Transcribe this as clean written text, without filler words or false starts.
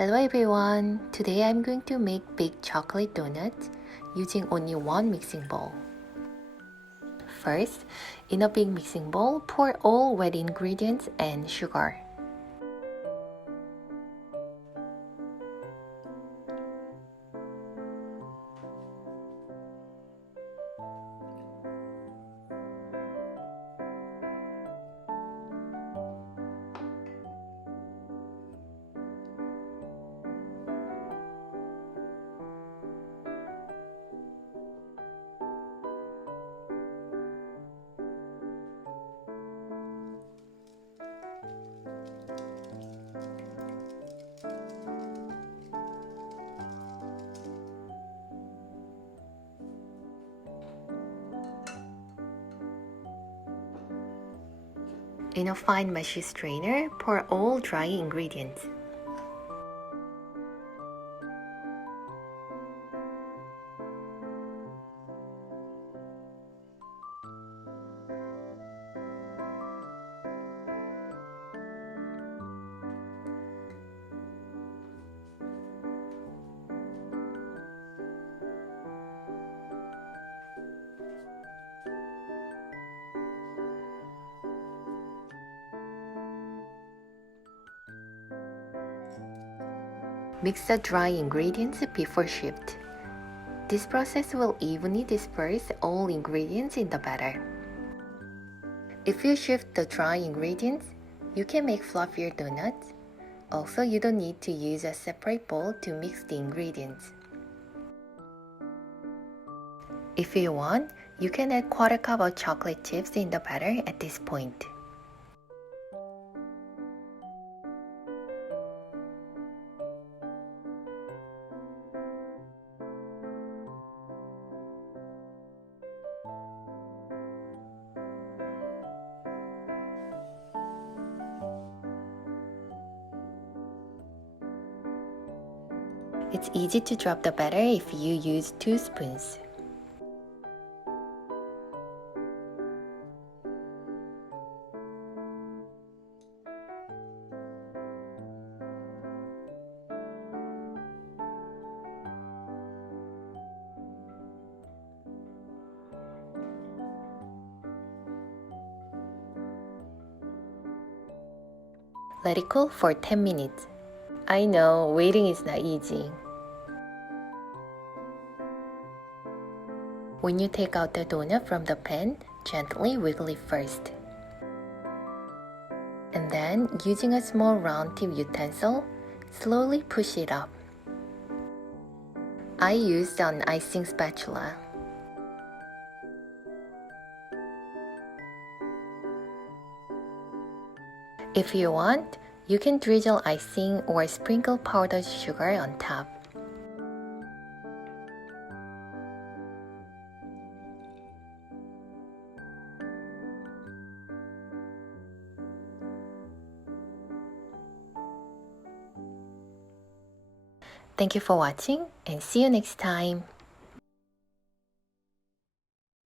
Hello everyone! Today I'm going to make big chocolate donuts using only one mixing bowl. First, in a big mixing bowl, pour all wet ingredients and sugar. In a fine meshy strainer, pour all dry ingredients. Mix the dry ingredients before shift. This process will evenly disperse all ingredients in the batter. If you shift the dry ingredients, you can make fluffier donuts. Also, you don't need to use a separate bowl to mix the ingredients. If you want, you can add quarter cup of chocolate chips in the batter at this point. It's easy to drop the batter if you use 2 spoons. Let it cool for 10 minutes. I know, waiting is not easy. When you take out the donut from the pan, gently wiggle it first. And then, using a small round tip utensil, slowly push it up. I used an icing spatula. If you want, you can drizzle icing or sprinkle powdered sugar on top. Thank you for watching and see you next time.